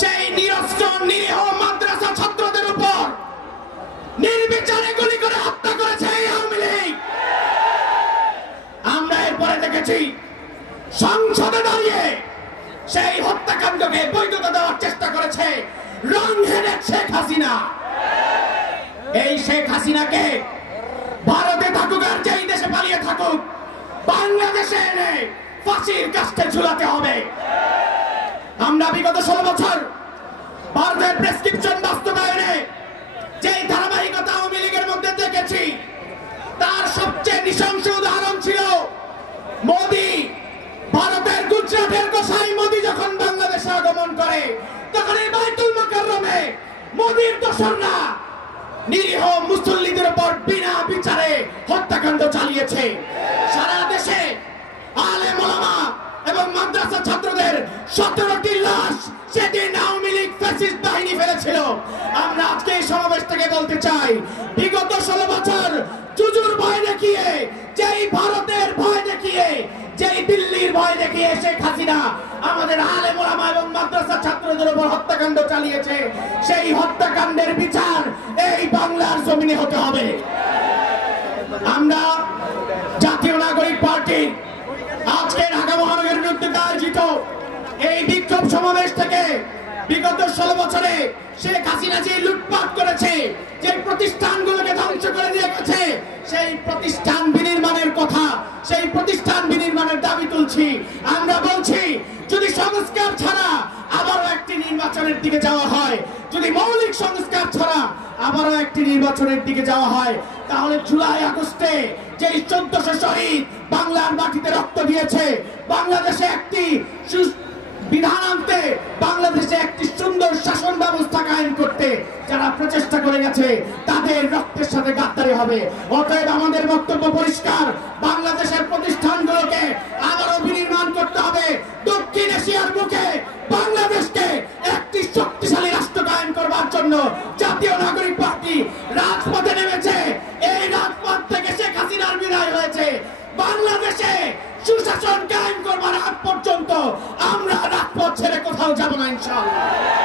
সেই নিরস্ত্র নিরীহ মাদ্রাসা ছাত্রদের উপর নির্বিচারে গুলি করে হত্যা করেছে এই আওয়ামী লীগ। আমরা এরপরে দেখেছি সংসদে দাঁড়িয়ে সেই হত্যাকাণ্ডকে বৈধতা দেওয়ার চেষ্টা করেছে রং হেডেড শেখ হাসিনা। এই শেখ হাসিনাকে ভারতে থাকুক আর যেই দেশে পালিয়ে থাকুক, বাংলাদেশে এনে ফাঁসির কাস্টে ঝুলাতে হবে। আমরা বিগত 16 বছর ভারতের প্রেসক্রিপশন বাস্তবায়নে যেই ধারাবাহিকতা আওয়ামী লীগের মধ্যে দেখেছি, তার সবচেয়ে নৃশংস উদাহরণ ছিল মোদি। ভারতের গুজরাটের গোসাই মোদি যখন বাংলাদেশে আগমন করে, তখন এই বাইতুল মুকাররমে মোদির দোসররা নিরীহ মুসল্লিদের উপর বিনা বিচারে হত্যাকাণ্ড চালিয়েছে। সারা দেশে আলেম ওলামা এবং মাদ্রাসা ছাত্রদের 17টি লাশ সেদিন আওয়ামী লীগ ফ্যাসিস্ট বাহিনী ফেলেছিল। আমরা আজকে এই সমাবেশ থেকে বলতে চাই, বিগত 16 বছর জুজুর ভয় দেখিয়ে, যেই ভারতের ভয় দেখিয়ে, যেই দিল্লির ভয় দেখিয়ে শেখ হাসিনা আমাদের আলেম ওলামা এবং মাদ্রাসা ছাত্রদের উপর হত্যাকাণ্ড চালিয়েছে, সেই হত্যাকাণ্ডের বিচার এই বাংলার জমিনে হতে হবে। আমরা জাতীয় নাগরিক পার্টি আজকে ঢাকা মহানগরের বিরুদ্ধে আয়োজিত এই বিক্ষোভ সমাবেশ থেকে বিগত 16 বছরে শেখ হাসিনা যে লুটপাট করেছে, যে প্রতিষ্ঠানগুলোকে ধ্বংস করে দিয়ে গেছে, সেই প্রতিষ্ঠান বিনির্মাণের কথা, সেই প্রতিষ্ঠান বিনির্মাণের দাবি তুলছি। আমরা বলছি, যদি সংস্কার ছাড়া আবারও একটি নির্বাচনের দিকে যাওয়া হয়, যদি মৌলিক সংস্কার ছাড়া আবারও একটি নির্বাচনের দিকে যাওয়া হয়, তাহলে জুলাই আগস্টে যে 1400 শহীদ বাংলার মাটিতে রক্ত দিয়েছে, বাংলাদেশে একটি বিধান আনতে, বাংলাদেশে একটি সুন্দর শাসন ব্যবস্থা কায়েম করতে যারা প্রচেষ্টা করে গেছে, তাদের রক্তের সাথে গাদ্দারি হবে। অতএব আমাদের বক্তব্য পরিষ্কার, বাংলাদেশের প্রতিষ্ঠানগুলোকে আবারও বিনির্মাণ করতে হবে। দক্ষিণ এশিয়ার বুকে বাংলাদেশকে একটি শক্তিশালী রাষ্ট্র কায়েম করবার জন্য জাতীয় নাগরিক পার্টি রাজপথে নেমেছে। এই রাজপথ থেকে শেখ হাসিনার বিদায় হয়েছে। বাংলাদেশে সুশাসন কায়েম করবার আগ পর্যন্ত আমরা রাজপথ ছেড়ে কোথাও যাব না ইনশাআল্লাহ।